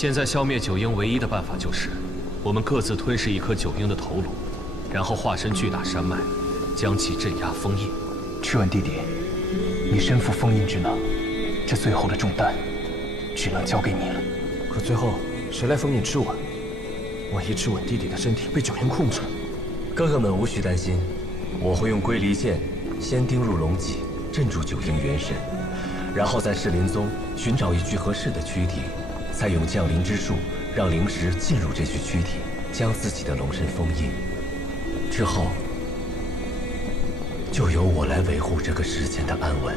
现在消灭九婴唯一的办法就是，我们各自吞噬一颗九婴的头颅，然后化身巨大山脉，将其镇压封印。赤吻弟弟，你身负封印之能，这最后的重担，只能交给你了。可最后谁来封印赤吻？万一赤吻弟弟的身体被九婴控制，哥哥们无需担心，我会用龟离剑先钉入龙脊，镇住九婴元神，然后在噬灵宗寻找一具合适的躯体。 再用降临之术，让灵石进入这具躯体，将自己的龙身封印。之后，就由我来维护这个世间的安稳。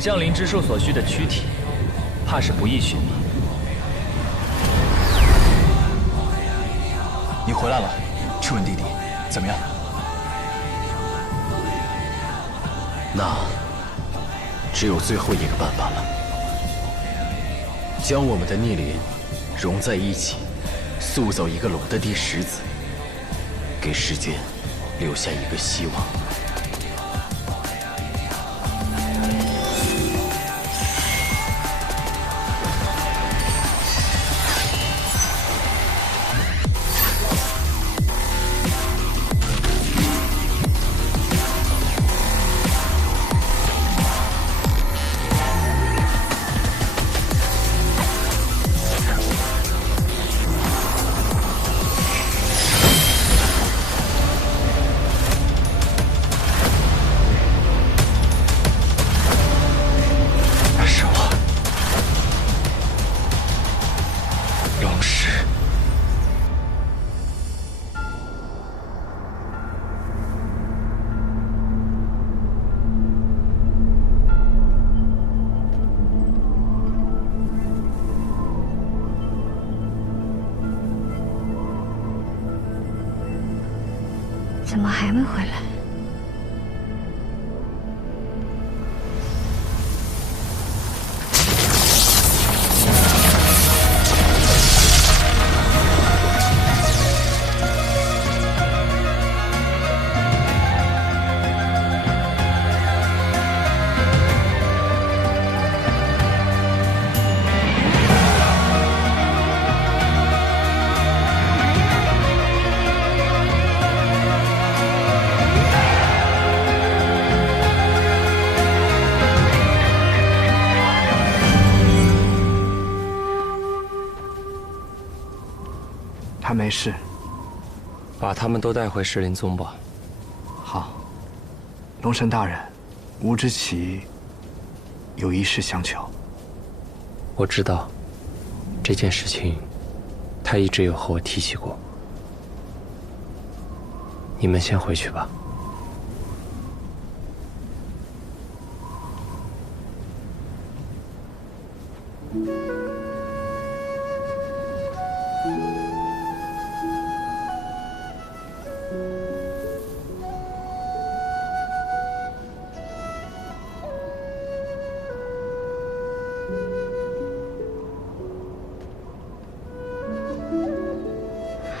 降临之术所需的躯体，怕是不易寻觅。你回来了，赤吻弟弟，怎么样？那只有最后一个办法了，将我们的逆鳞融在一起，塑造一个龙的第10子，给世间留下一个希望。 怎么还没回来？他没事，把他们都带回噬灵宗吧。好，龙神大人，吾知其有一事相求。我知道，这件事情，他一直有和我提起过。你们先回去吧。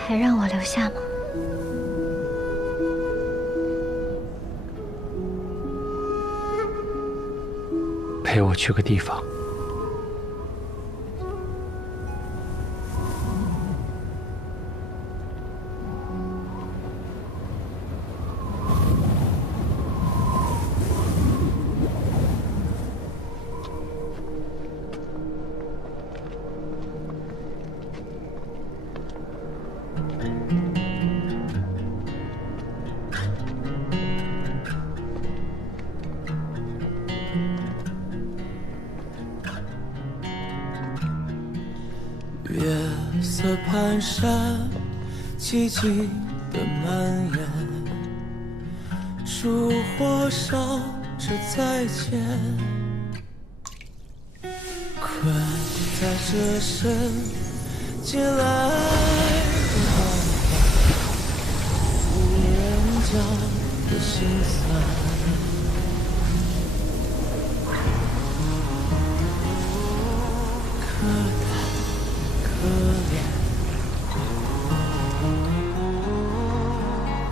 还让我留下吗？陪我去个地方。月色蹒跚，寂静的蔓延，烛火烧着再见，困在这深夜来角的心酸。可叹可怜，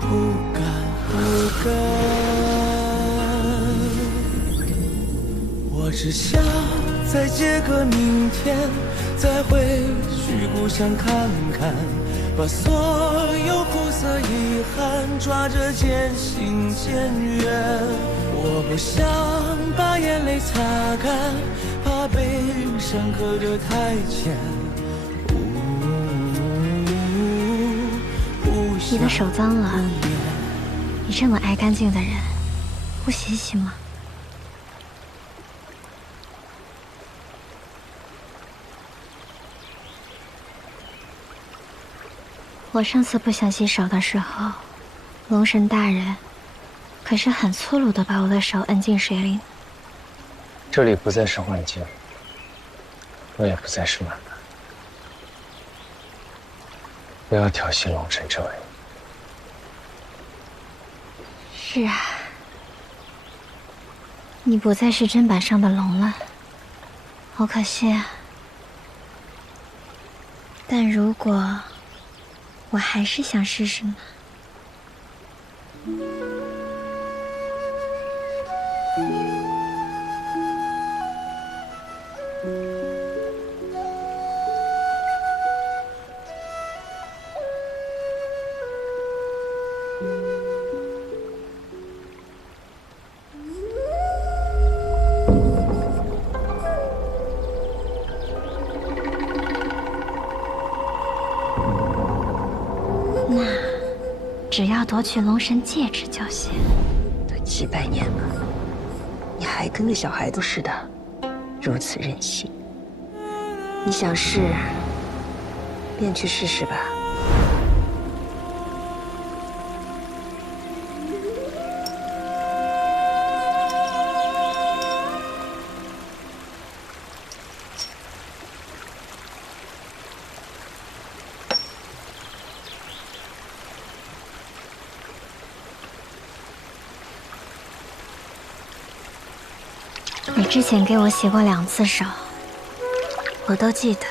不敢不敢。我只想再借个明天，再回去故乡看看，把所有苦涩遗憾抓着渐行渐远。我不想把眼泪擦干，怕悲伤刻得太浅。你的手脏了，你这么爱干净的人，不洗洗吗？我上次不想洗手的时候，龙神大人可是很粗鲁的把我的手摁进水里。这里不再是幻境，我也不再是满满。不要挑衅龙神这位。是啊，你不再是砧板上的龙了，好可惜啊。但如果我还是想试试呢？那只要夺取龙神戒指就行。都几百年了，你还跟个小孩子似的，如此任性。你想试，便去试试吧。你之前给我洗过2次手，我都记得。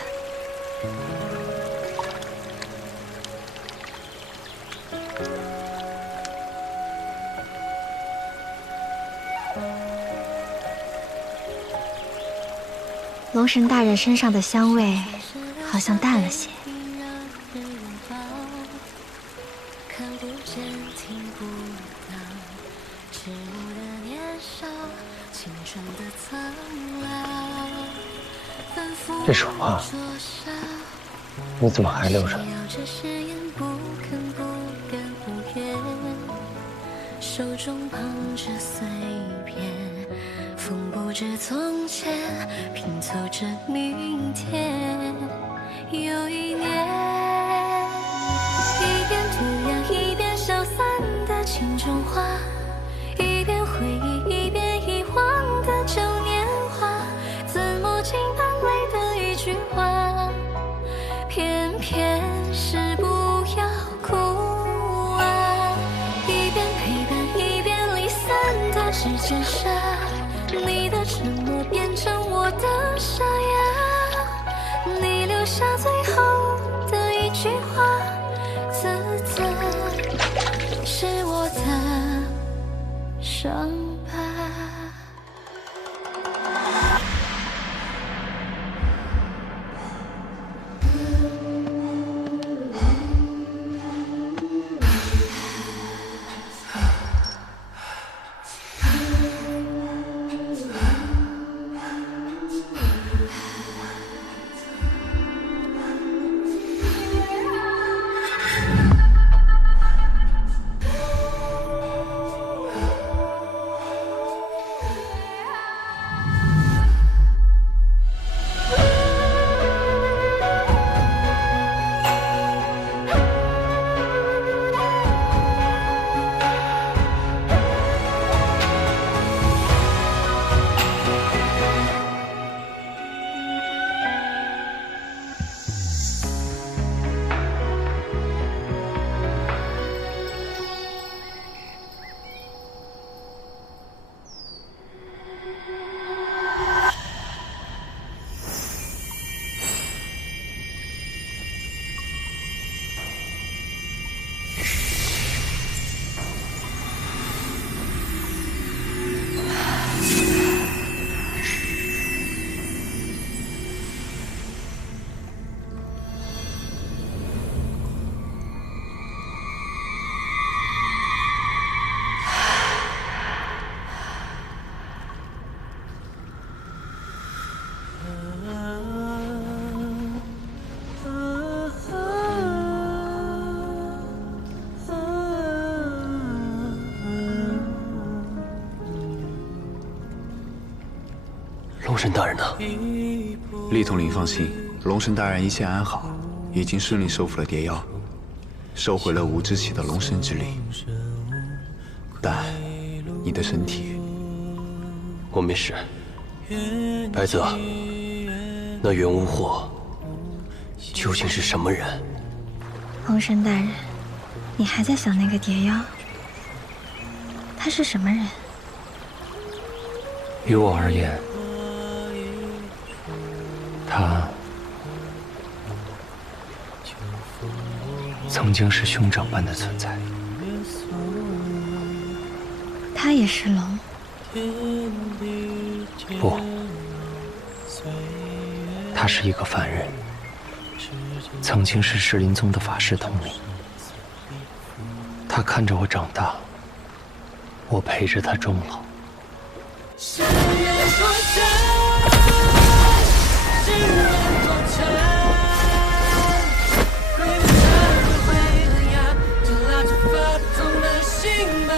龙神大人身上的香味好像淡了些。这手帕，你怎么还留着？手中捧着碎片，缝补着从前，拼凑着明天。有一年，一边涂鸦一边消散的镜中花，一边回忆一边遗忘的旧年华，字幕镜般美的一句话，偏偏是不要哭啊。一边陪伴一边离散的指尖上，你的沉默变成我的沙哑，你留下最后的一句话，自责是我的伤疤。神大人呢？厉统领放心，龙神大人一切安好，已经顺利收服了蝶妖，收回了无之起的龙神之力。但你的身体，我没事。白泽，那袁无惑究竟是什么人？龙神大人，你还在想那个蝶妖？他是什么人？于我而言，他曾经是兄长般的存在。他也是龙？不，他是一个凡人，曾经是石林宗的法师统领。他看着我长大，我陪着他终老。是人多深，是人多沉，回不成不回的呀，就拉着发痛的心门，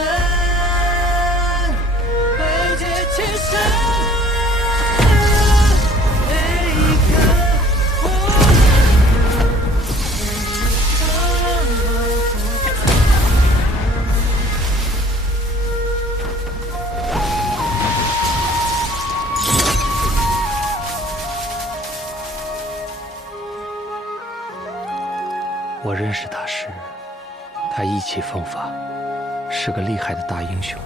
被劫前生，每一刻我认识他时，他意气风发，是个厉害的大英雄。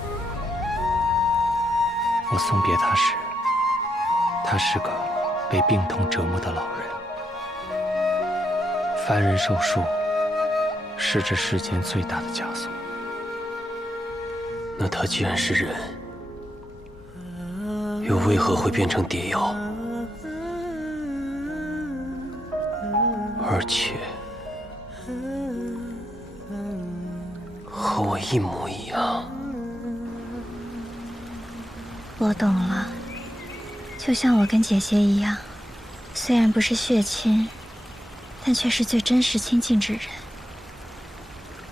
我送别他时，他是个被病痛折磨的老人。凡人受术，是这世间最大的枷锁。那他既然是人，又为何会变成蝶妖？而且和我一模一样。我懂了，就像我跟姐姐一样，虽然不是血亲，但却是最真实亲近之人。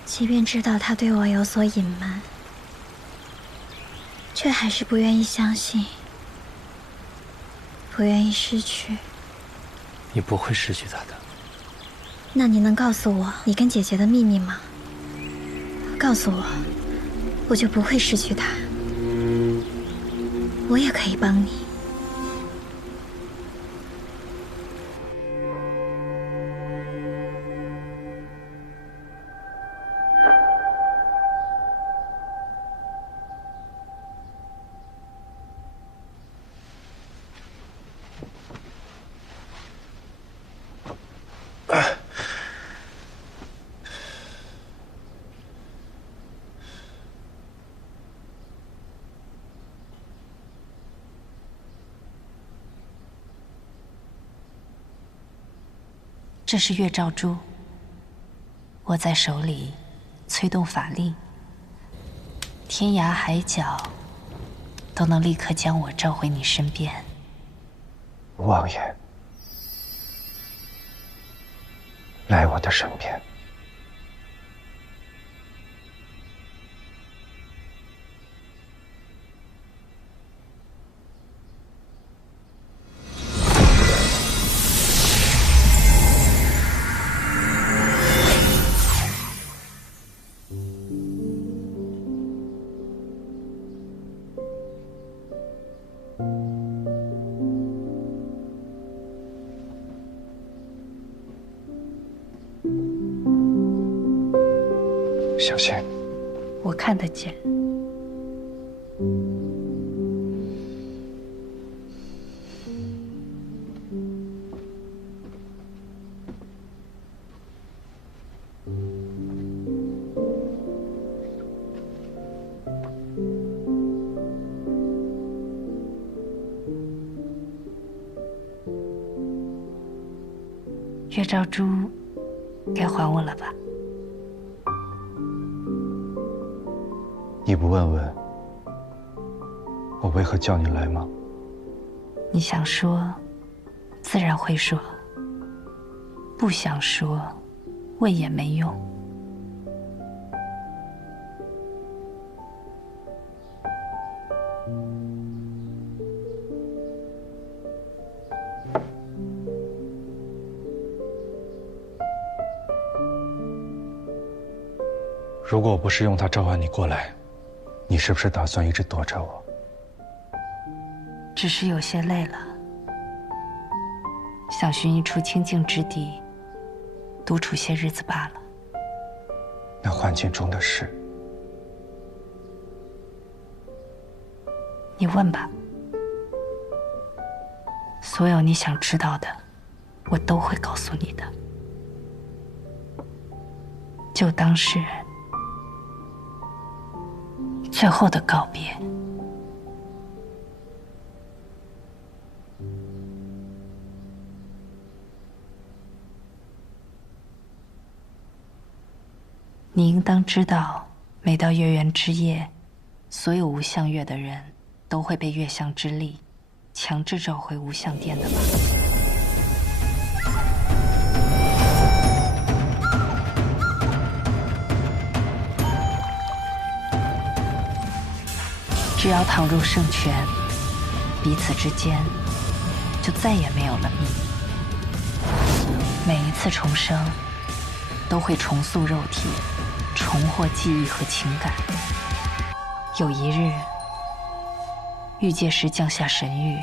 即便知道她对我有所隐瞒，却还是不愿意相信，不愿意失去。你不会失去他的。那你能告诉我你跟姐姐的秘密吗？告诉我，我就不会失去她。我也可以帮你。这是月照珠，握在手里，催动法力，天涯海角都能立刻将我召回你身边。王爷，来我的身边。小心！我看得见。月照珠，该还我了吧？你不问问，我为何叫你来吗？你想说，自然会说；不想说，问也没用。如果我不是用它召唤你过来，你是不是打算一直躲着我？只是有些累了，想寻一处清静之地，独处些日子罢了。那幻境中的事，你问吧。所有你想知道的，我都会告诉你的。就当是最后的告别。你应当知道，每到月圆之夜，所有无相月的人都会被月相之力强制召回无相殿的吧？只要躺入圣泉，彼此之间就再也没有了秘密。每一次重生，都会重塑肉体，重获记忆和情感。有一日，玉界师降下神谕，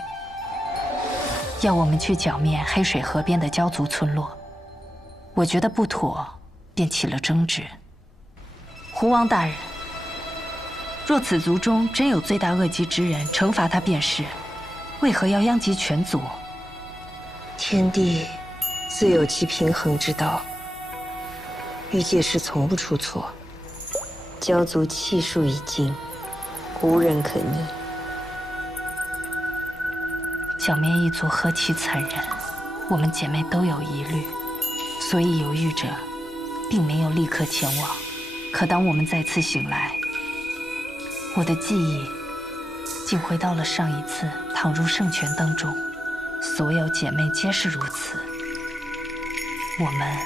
要我们去剿灭黑水河边的蛟族村落。我觉得不妥，便起了争执。胡王大人，若此族中真有罪大恶极之人，惩罚他便是，为何要殃及全族？天地自有其平衡之道，玉界师从不出错。蛟族气数已尽，无人可逆。剿灭一族何其残忍，我们姐妹都有疑虑，所以犹豫着，并没有立刻前往。可当我们再次醒来，我的记忆竟回到了上一次躺入圣泉当中，所有姐妹皆是如此。我们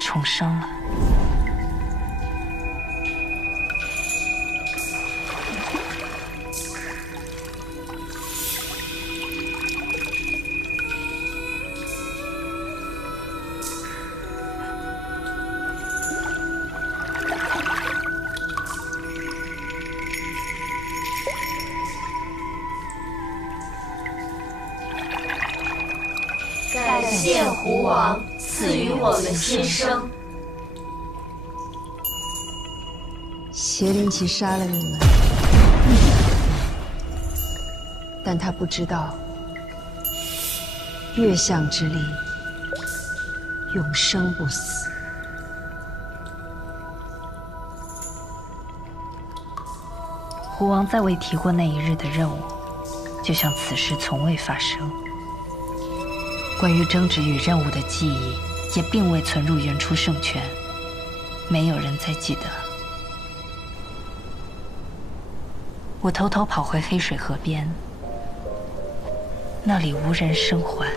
重生了。感谢胡王赐予我们新生。邪灵旗杀了你们，但他不知道，月相之力永生不死。胡王再未提过那一日的任务，就像此事从未发生。关于争执与任务的记忆，也并未存入原初圣泉，没有人再记得。我偷偷跑回黑水河边，那里无人生还，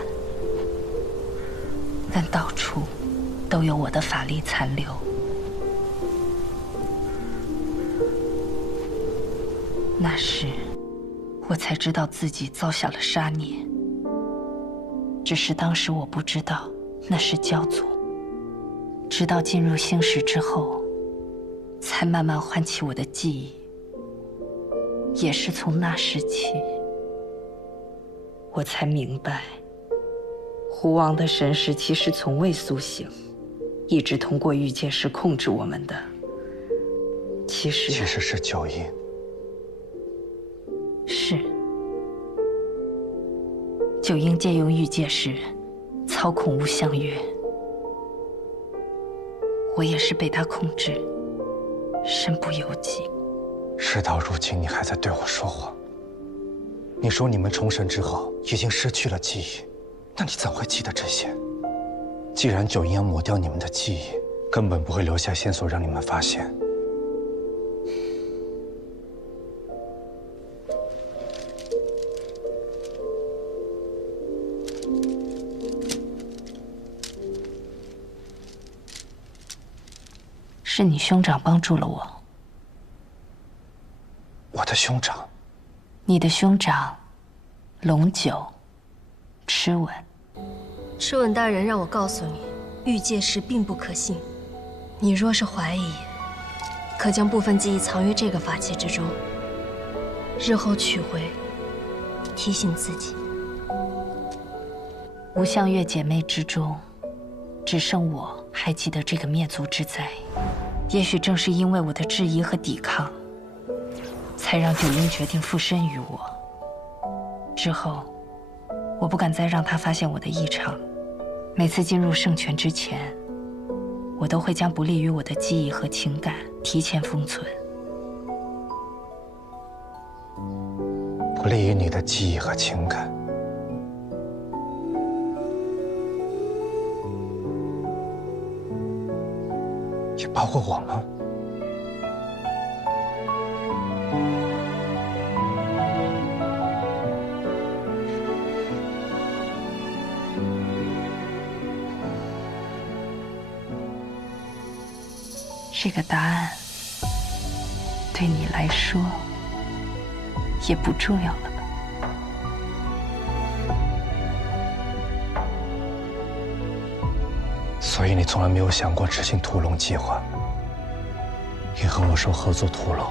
但到处都有我的法力残留。那时，我才知道自己遭下了杀孽。只是当时我不知道那是蛟族，直到进入星石之后，才慢慢唤起我的记忆。也是从那时起，我才明白，胡王的神识其实从未苏醒，一直通过玉界师控制我们的。其实是九阴。是。九阴借用玉界时，操控无相月。我也是被他控制，身不由己。事到如今，你还在对我说谎。你说你们重生之后已经失去了记忆，那你怎会记得这些？既然九阴要抹掉你们的记忆，根本不会留下线索让你们发现。是你兄长帮助了我。我的兄长？你的兄长，龙九，螭吻。螭吻大人让我告诉你，玉界师并不可信。你若是怀疑，可将部分记忆藏于这个法器之中，日后取回，提醒自己。无相月姐妹之中，只剩我还记得这个灭族之灾。也许正是因为我的质疑和抵抗，才让九婴决定附身于我。之后，我不敢再让他发现我的异常。每次进入圣泉之前，我都会将不利于我的记忆和情感提前封存。不利于你的记忆和情感，也包括我吗？这个答案对你来说也不重要了吧？所以你从来没有想过执行屠龙计划，也和我说合作屠龙，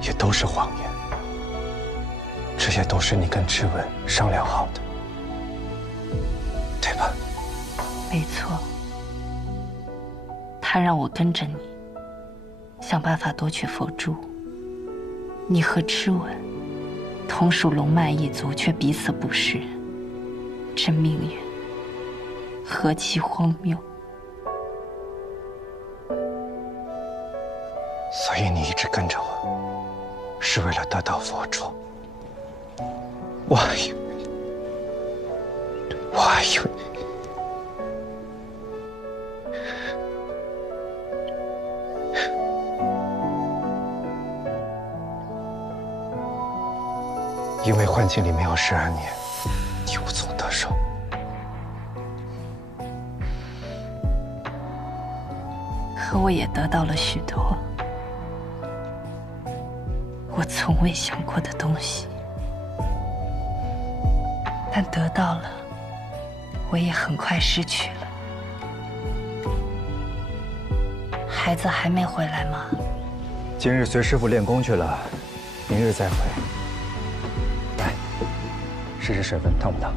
也都是谎言。这些都是你跟芷文商量好的，对吧？没错。他让我跟着你，想办法夺取佛珠。你和芷文同属龙脉一族，却彼此不识，这命运何其荒谬！所以你一直跟着我，是为了得到佛珠。我还以为。因为幻境里没有12年，你无从得手。可我也得到了许多我从未想过的东西，但得到了，我也很快失去了。孩子还没回来吗？今日随师傅练功去了，明日再回。来，试试水分烫不烫？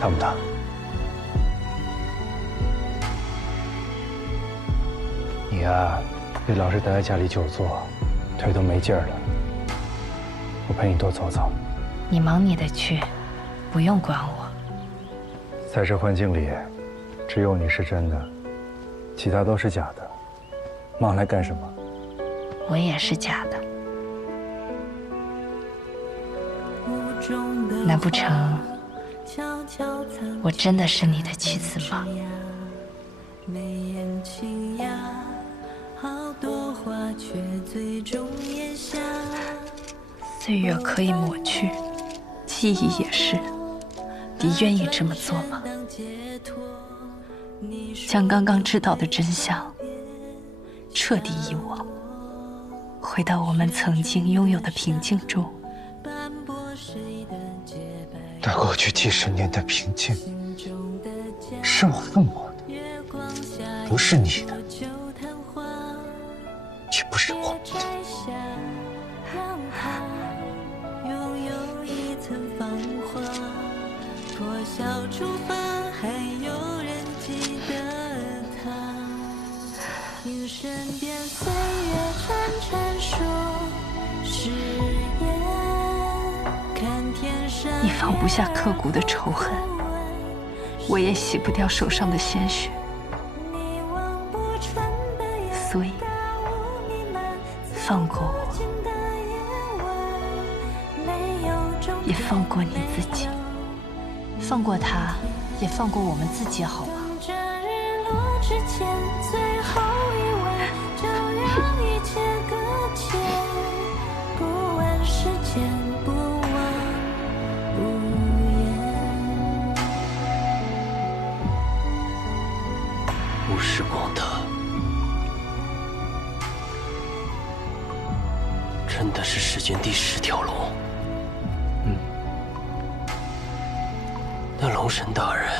烫不烫？你呀，别老是待在家里久坐，腿都没劲儿了。我陪你多走走。你忙你的去，不用管我。在这幻境里，只有你是真的，其他都是假的。忙来干什么？我也是假的。难不成我真的是你的妻子吗？岁月可以抹去，记忆也是。你愿意这么做吗？将刚刚知道的真相彻底遗忘，回到我们曾经拥有的平静中。那过去几十年的平静，是我父母的，不是你的，也不是我的。你放不下刻骨的仇恨，我也洗不掉手上的鲜血，所以放过我，也放过你自己，放过他，也放过我们自己，好吗？无视光德，真的是世间第10条龙。龙神大人，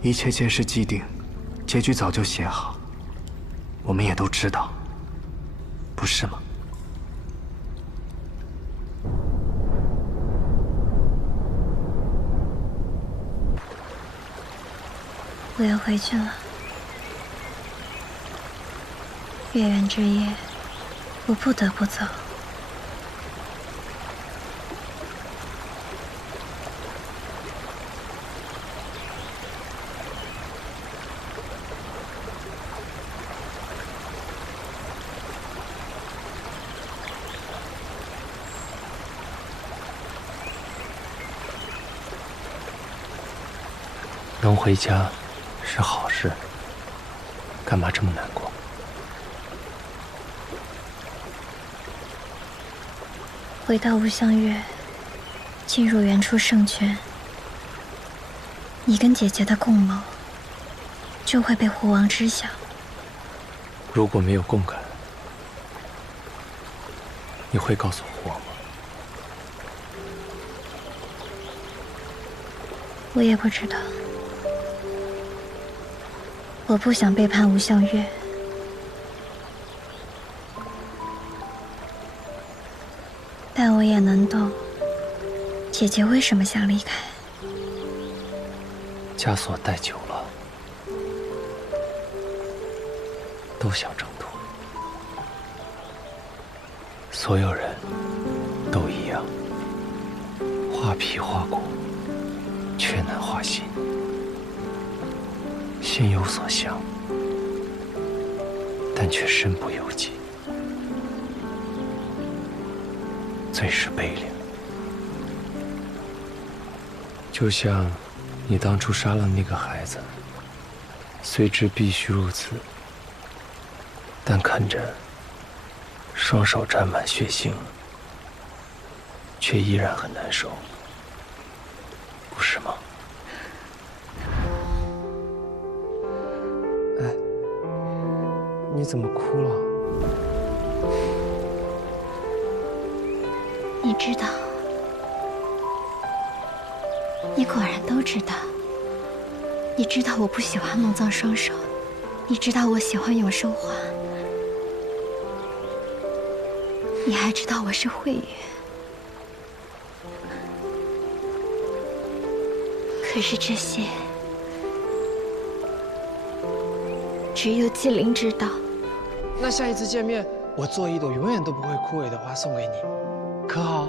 一切皆是既定，结局早就写好，我们也都知道，不是吗？我要回去了。月圆之夜，我不得不走。能回家是好事，干嘛这么难过？回到无相月，进入原初圣泉，你跟姐姐的共谋就会被狐王知晓。如果没有共感，你会告诉狐王吗？我也不知道。我不想背叛无相月。但我也能懂，姐姐为什么想离开。枷锁戴久了，都想挣脱。所有人都一样，画皮画骨，却难画心。心有所向，但却身不由己。最是悲凉。就像你当初杀了那个孩子，虽知必须如此，但看着双手沾满血腥，却依然很难受，不是吗？哎，你怎么哭了？你知道，你果然都知道。你知道我不喜欢梦葬双手，你知道我喜欢永生花，你还知道我是慧月。可是这些，只有纪灵知道。那下一次见面，我做一朵永远都不会枯萎的花送给你。可好？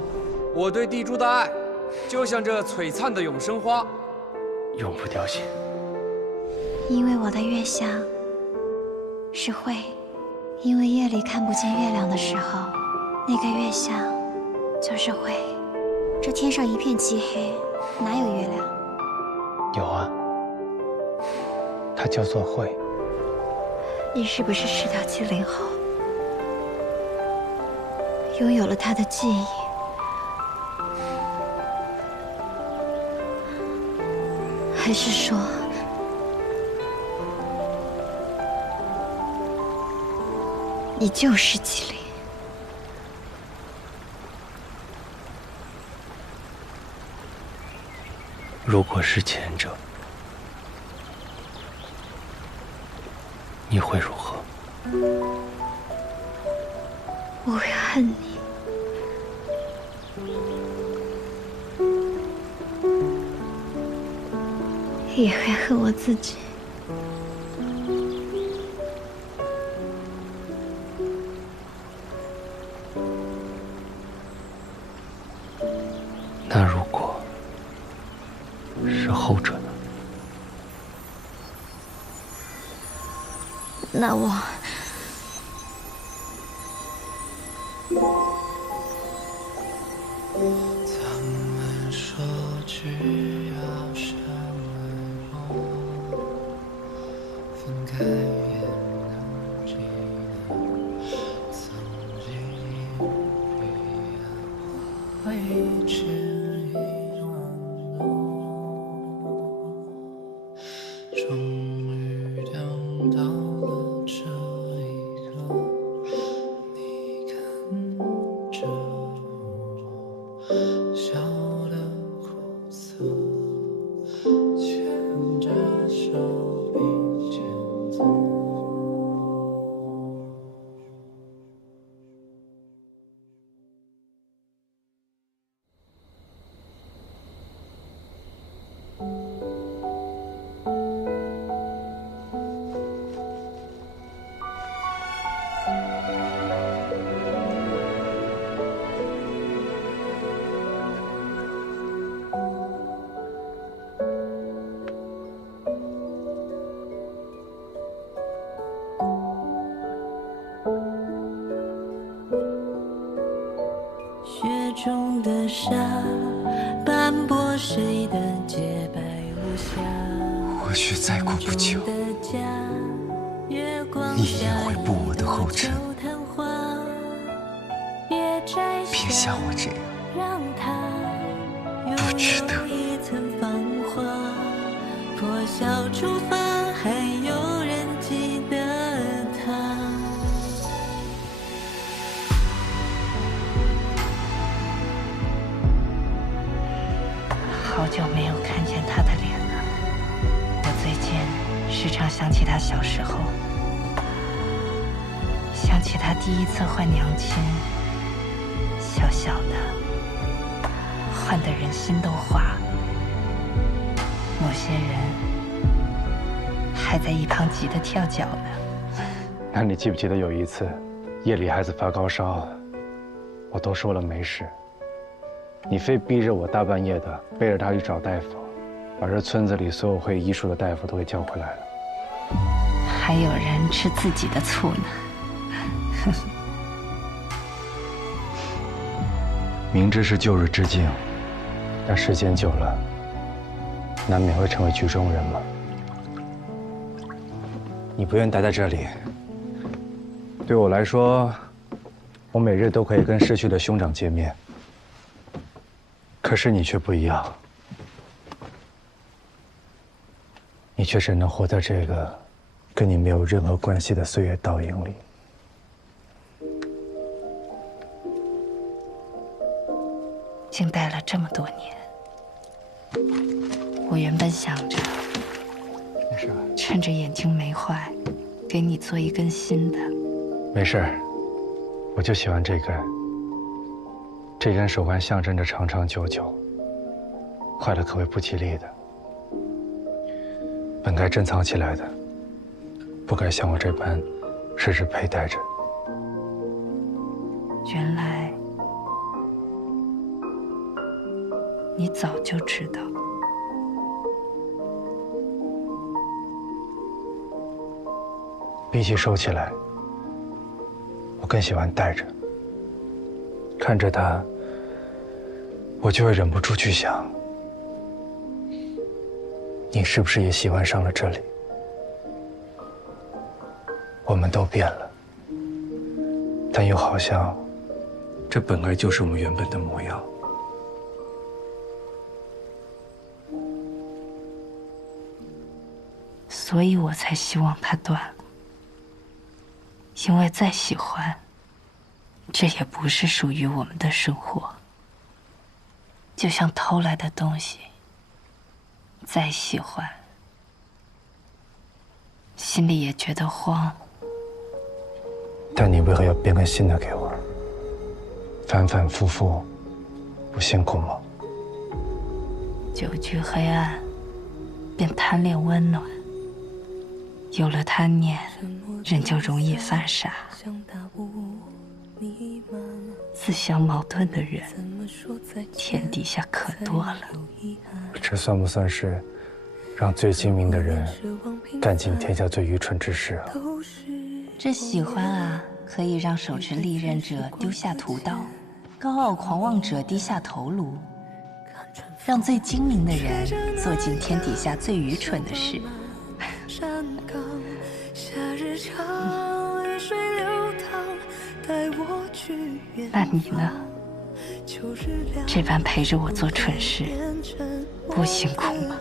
我对地珠的爱，就像这璀璨的永生花，永不凋谢。因为我的月相是慧，因为夜里看不见月亮的时候，那个月相就是慧。这天上一片漆黑，哪有月亮？有啊，它叫做慧。你是不是失掉纪灵后，拥有了他的记忆？还是说，你就是纪灵？如果是前者，你会如何？我会恨你。也会恨我自己。那如果是后者呢？那我终于等到了这许再过不久，你也会步我的后尘。别像我这样，不值得。破晓出发，还有人记得他。好久没有看见他的脸了。我最近时常想起他小时候，想起他第一次换娘亲，小小的，换得人心都化。某些人还在一旁急得跳脚呢。那你记不记得有一次，夜里孩子发高烧，我都说了没事，你非逼着我大半夜的背着他去找大夫，把这村子里所有会医术的大夫都给叫回来了。还有人吃自己的醋呢。明知是旧日之境，但时间久了，难免会成为局中人嘛。你不愿待在这里，对我来说，我每日都可以跟逝去的兄长见面。可是你却不一样，你却只能活在这个跟你没有任何关系的岁月倒影里。静待了这么多年，我原本想着，没事，趁着眼睛没坏，给你做一根新的。没事，我就喜欢这根。这根手环象征着长长久久，坏了可谓不吉利的。本该珍藏起来的，不该像我这般时时佩戴着。原来你早就知道。比起收起来，我更喜欢戴着。看着它，我就会忍不住去想，你是不是也喜欢上了这里？我们都变了，但又好像这本来就是我们原本的模样。所以我才希望它断了，因为再喜欢，这也不是属于我们的生活。就像偷来的东西，再喜欢，心里也觉得慌。但你为何要编个新的给我？反反复复，不辛苦吗？久居黑暗，便贪恋温暖。有了贪念，人就容易犯傻。自相矛盾的人，天底下可多了。这算不算是让最精明的人干尽天下最愚蠢之事啊？这喜欢啊，可以让手持利刃者丢下屠刀，高傲狂妄者低下头颅，让最精明的人做尽天底下最愚蠢的事。那你呢？这般陪着我做蠢事，不辛苦吗？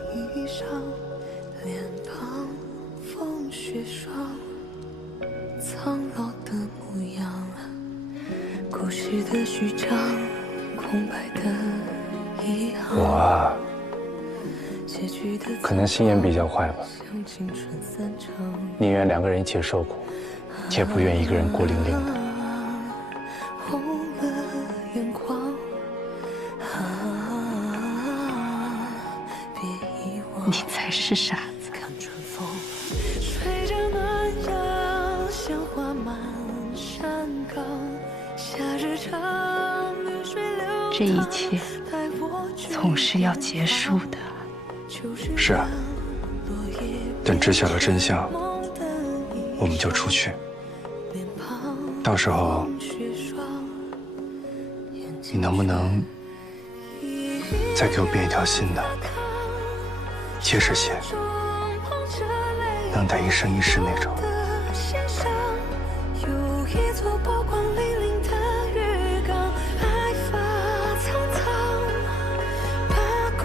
我啊，可能心眼比较坏吧，宁愿两个人一起受苦，也不愿一个人孤零零的。你才是傻子。这一切总是要结束的。是啊，等知晓了真相，我们就出去。到时候，你能不能再给我编一条新的，结实些？等待一生一世那种。有一座波光粼粼的渔港，爱发苍苍，把故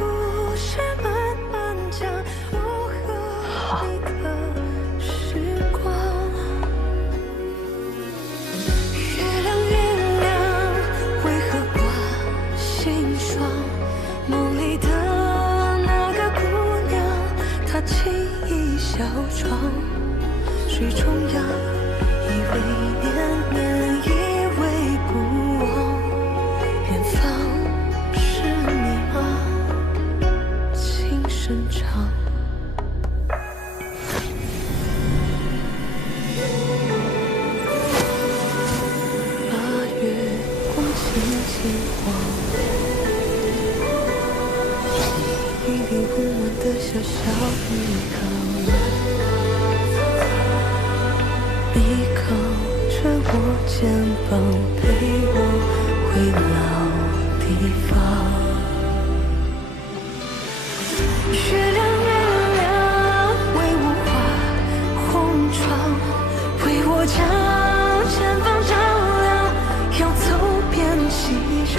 事慢慢讲，如何你的时光。月亮月亮，为何挂心霜？梦里的那个姑娘，她轻倚小窗，水中央。以为念念，以为不忘，远方是你吗？情深长。把月光轻轻晃，一粒温暖的小小依靠。你靠着我肩膀，陪我回老地方。月亮月亮，为我画红窗，为我将前方照亮，要走遍熙攘。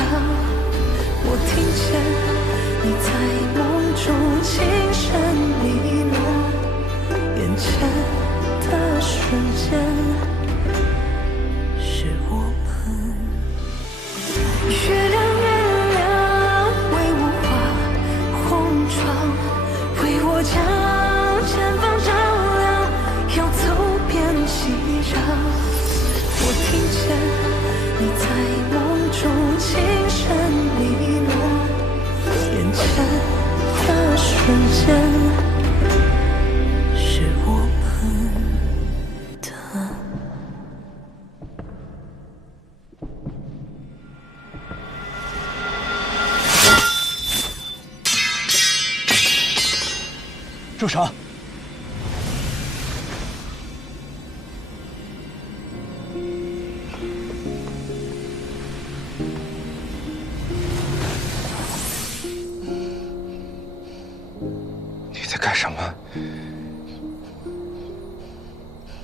我听见你在梦中轻声呢喃，眼前的瞬间是我们。月亮月亮，为我画红窗，为我将前方照亮，要走遍熙攘。我听见你在梦中轻声呢喃，眼前的瞬间。住手！你在干什么？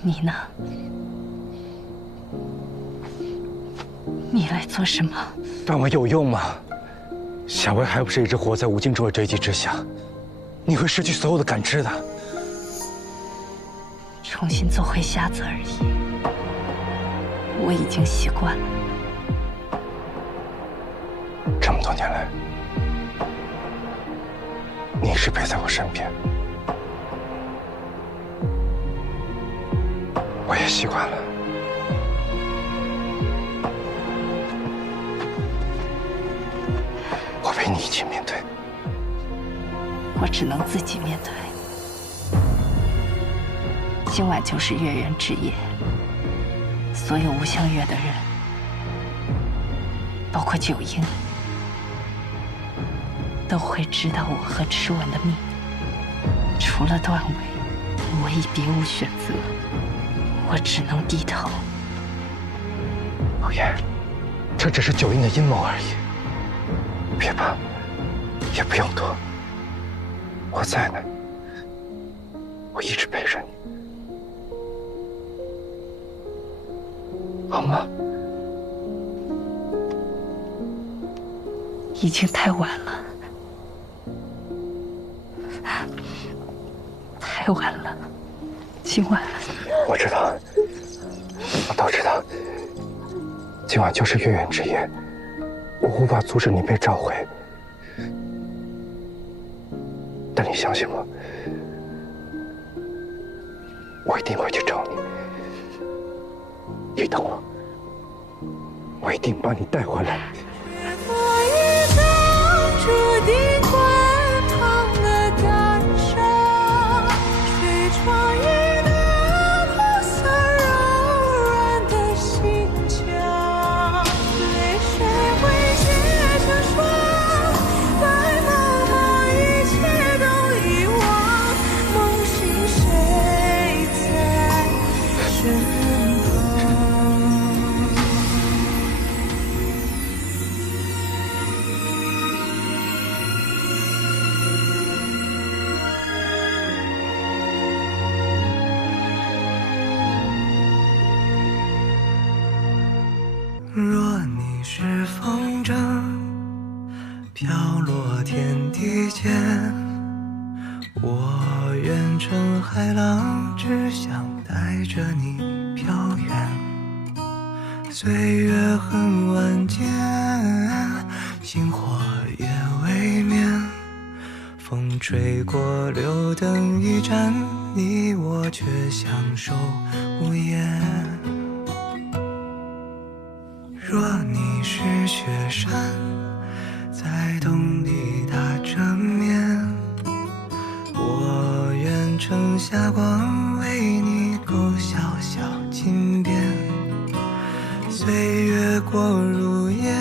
你呢？你来做什么？断我有用吗？小薇还不是一直活在无尽中的追击之下？你会失去所有的感知的。重新做回瞎子而已，我已经习惯了。这么多年来，你一直陪在我身边，我也习惯了。我陪你一起面对。我只能自己面对。今晚就是月圆之夜，所有无相月的人，包括九婴，都会知道我和螭吻的秘密。除了段尾，我已别无选择，我只能低头。陆言，这只是九婴的阴谋而已，别怕，也不用躲。我在呢，我一直陪着你，好吗？已经太晚了，太晚了。今晚，我知道，我都知道。今晚就是月圆之夜，我无法阻止你被召回。但你相信我，我一定会去找你。你等我，我一定把你带回来。注定滚烫的感伤，谁穿越那苦涩柔软的心墙，泪水会结成霜，白茫茫一切都遗忘，梦醒谁在身旁？愿成海浪，只想带着你飘远。岁月很晚间，星火也未眠。风吹过，留灯一盏，你我却相守无言。若你是雪山，在洞里打着面，我愿乘霞光为你勾小小金边。岁月过如烟，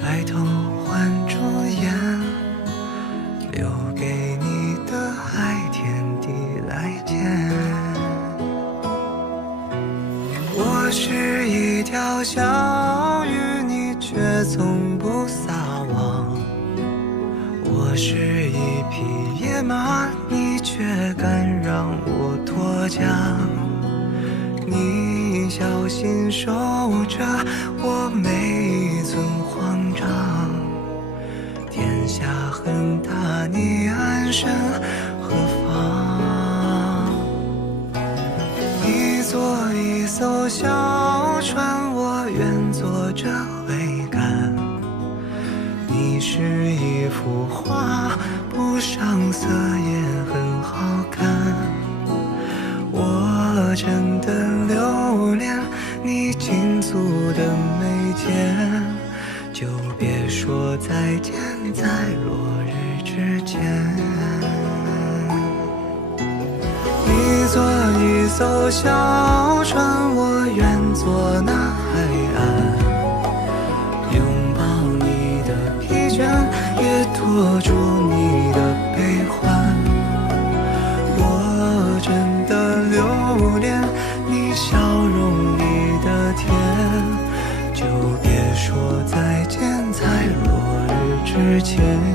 白头换朱颜，留给你的爱天地来见。我是一条小鱼，你却从不撒网。我是一匹野马，你却敢让我脱缰。你小心守着我每一寸慌张。天下很大，你安身何方？你坐一艘小船，我愿坐着桅杆。你是一幅画，不上色也很好看。我真的留恋你金足的眉间，就别说再见，在落日之前。你坐一艘小船，我愿做那海岸，拥抱你的疲倦，也拖住你的悲欢。我真的留恋你笑容里的甜，就别说再见，在落日之前。